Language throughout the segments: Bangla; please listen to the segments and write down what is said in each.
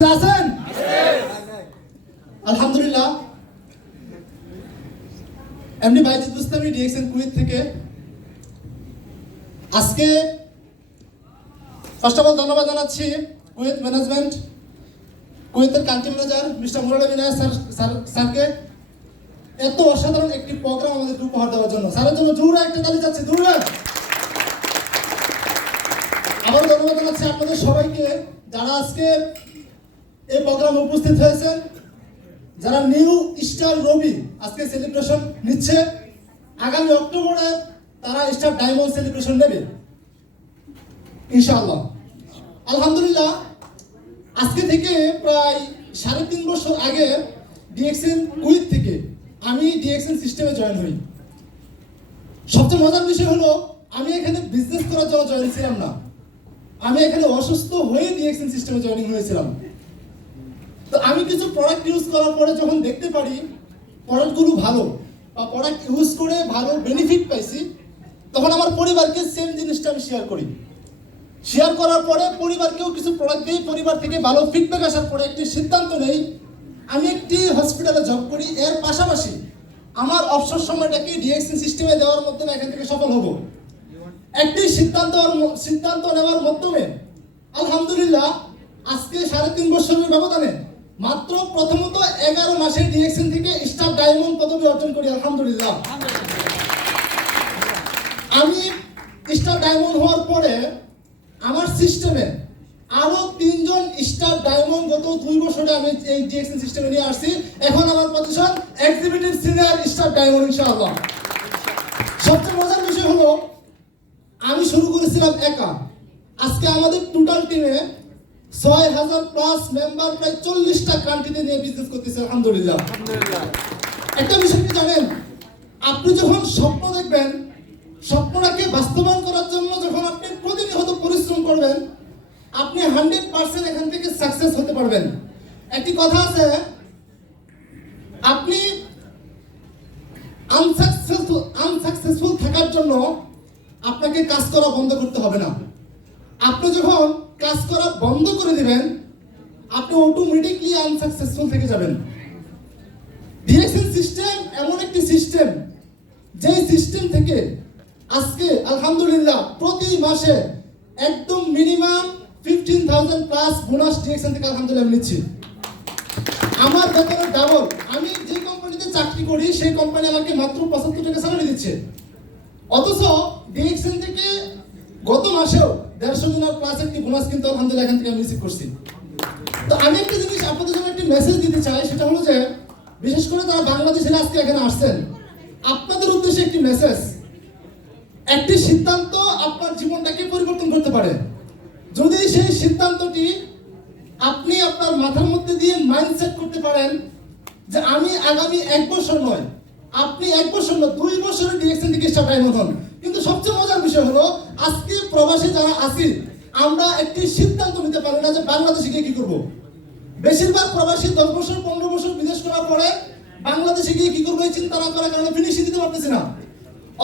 আছেন? আলহামদুলিল্লাহ। এমনি বাইজিদ বুস্তামি ডিএক্সএন কুয়েত থেকে আজকে ফার্স্ট অফ অল ধন্যবাদ জানাচ্ছি কুয়েত ম্যানেজমেন্ট, কুয়েতের কান্ট্রি ম্যানেজার মিস্টার মুরাদ বিনায় স্যারকে এত অসাধারণ একটি প্রোগ্রাম আমাদেরকে উপহার দেওয়ার জন্য। স্যারের জন্য জোরে একটা তালি যাচ্ছে, জোরে। আবার ধন্যবাদ জানাচ্ছি আপনাদের সবাইকে যারা আজকে এই প্রোগ্রামে উপস্থিত হয়েছেন, যারা নিউ স্টার রবি আজকে সেলিব্রেশন নিচ্ছে। আগামী অক্টোবরে তারা স্টার ডায়মন্ড সেলিব্রেশন নেবে ইনশাআল্লাহ। আলহামদুলিল্লাহ, আজকে থেকে প্রায় 3.5 বছর আগে ডিএক্সএন কুয়েত থেকে আমি ডিএক্সএন সিস্টেমে জয়েন হই। সবচেয়ে মজার বিষয় হলো আমি এখানে বিজনেস করার জন্য জয়েন ছিলাম না, আমি এখানে অসুস্থ হয়ে ডিএক্সএন সিস্টেমে জয়েনিং হয়েছিলাম। তো আমি কিছু প্রোডাক্ট ইউজ করার পরে যখন দেখতে পারি প্রোডাক্টগুলো ভালো বা প্রোডাক্ট ইউজ করে ভালো বেনিফিট পাইছি, তখন আমার পরিবারকে সেম জিনিসটা আমি শেয়ার করি। শেয়ার করার পরে পরিবারকেও কিছু প্রোডাক্ট দিই, পরিবার থেকে ভালো ফিডব্যাক আসার পরে একটি সিদ্ধান্ত নেই আমি একটি হসপিটালে জব করি, এর পাশাপাশি আমার অবসর সময়টাকে ডিএক্সএন সিস্টেমে দেওয়ার মাধ্যমে এখান থেকে সফল হব। একটি সিদ্ধান্ত নেওয়ার মাধ্যমে আলহামদুলিল্লাহ আজকে 3.5 বছরের ব্যবধানে মাত্র প্রথমত 11 মাসে ডিএক্সএন থেকে স্টার ডায়মন্ড পদবি অর্জন করি আলহামদুলিল্লাহ। আমি স্টার ডায়মন্ড হওয়ার পরে আমার সিস্টেমে আরো 3 জন স্টার ডায়মন্ড গত 2 বছরে আমি এই ডিএক্সএন সিস্টেমে নিয়ে আসছি। এখন আমার position executive senior star diamond ইনশাআল্লাহ। সবচেয়ে মজার বিষয় হলো আমি শুরু করেছিলাম একা, আজকে আমাদের টোটাল টিমে 6000 প্লাস মেম্বার, প্রায় 40টা কান্ট্রিতে নিয়ে বিজনেস করতেছে আলহামদুলিল্লাহ। একটা বিষয় কি জানেন, আপনি যখন স্বপ্ন দেখবেন, স্বপ্নটাকে বাস্তবায়ন করার জন্য যখন আপনি প্রতিনিয়ত পরিশ্রম করবেন, আপনি 100% এখান থেকে সাকসেস হতে পারবেন। একটি কথা আছে, আপনি আনসাকসেসফুল থাকার জন্য আপনাকে কাজ করা বন্ধ করতে হবে না। আপনি যখন কাজ করা বন্ধ করে দিবেন, আপনি অটোমেটিকলি আনসাকসেসফুল থেকে যাবেন। ডিএক্সএন সিস্টেম এমন একটি সিস্টেম, যে সিস্টেম থেকে আজকে আলহামদুলিল্লাহ প্রতি মাসে একদম মিনিমাম 15,000 প্লাস বোনাস ডিএক্সএন থেকে আলহামদুলিল্লাহ নিচ্ছি। আমার বেতনের ডাবল। আমি যে কোম্পানিতে চাকরি করি সেই কোম্পানি আমাকে মাত্র 75 টাকা স্যালারি দিচ্ছে, অথচ ডিএক্সএন থেকে গত মাসেও 150 দিনের প্লাস একটি বোনাস কিন্তু আলহামদুলিল্লাহ এখান থেকে আমি রিসিভ করছি। তো আমি একটা জিনিস আপনাদের জন্য একটি মেসেজ দিতে চাই, সেটা হলো যে বিশেষ করে যারা বাংলাদেশে আজকে এখানে আসছেন, আপনাদের উদ্দেশ্যে একটি মেসেজ। একটি সিদ্ধান্ত আপনার জীবনটাকে পরিবর্তন করতে পারে। যদি সেই সিদ্ধান্তটি আপনি আপনার মাথার মধ্যে দিয়ে মাইন্ডসেট করতে পারেন যে আমি আগামী 1 বছর নয়, আপনি 1 বছর নয় 2 বছরের ডিএক্সএন থেকে স্টার ডায়মন্ড হন। কিন্তু সবচেয়ে মজার বিষয় হলো আজকে প্রবাসী যারা আছি, আমরা একটি সিদ্ধান্ত নিতে পারি না যে বাংলাদেশে গিয়ে কি করব। বেশিরভাগ প্রবাসী 10 বছর 15 বছর বিদেশ করার পরে বাংলাদেশে গিয়ে কি করবো এই চিন্তা না করার কারণে ফিনিশিং দিতে পারতেছি না।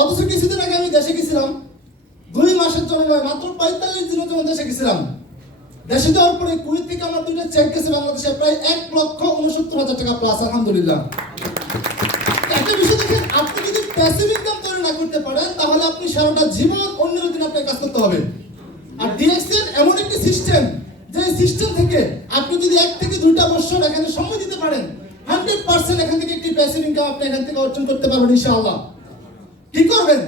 অথচ কিছুদিন আগে আমি দেশে গেছিলাম, 2 মাসের জন্য নয়, মাত্র 45 দিনের জন্য দেশে গেছিলাম। দেশে যাওয়ার পরে কুয়েত থেকে আমার 2টা চেক গেছে বাংলাদেশে প্রায় 1,69,000 টাকা প্লাস আলহামদুলিল্লাহ। একটা বিষয় দেখেন, আপনি যদি প্যাসিভ ইনকাম তৈরি না করতে পারেন, তাহলে আপনি সারাটা জীবন অন্যের দিন আপনাকে কাজ করতে হবে। আর ডিএক্সএন এমন একটি সিস্টেম, যে সিস্টেম থেকে আপনি যদি 1 থেকে 2টা বছর এখানে সময় দিতে পারেন, 100% এখান থেকে একটি প্যাসিভ ইনকাম আপনি এখান থেকে অর্জন করতে পারবেন ইনশাআল্লাহ। কি করবেন?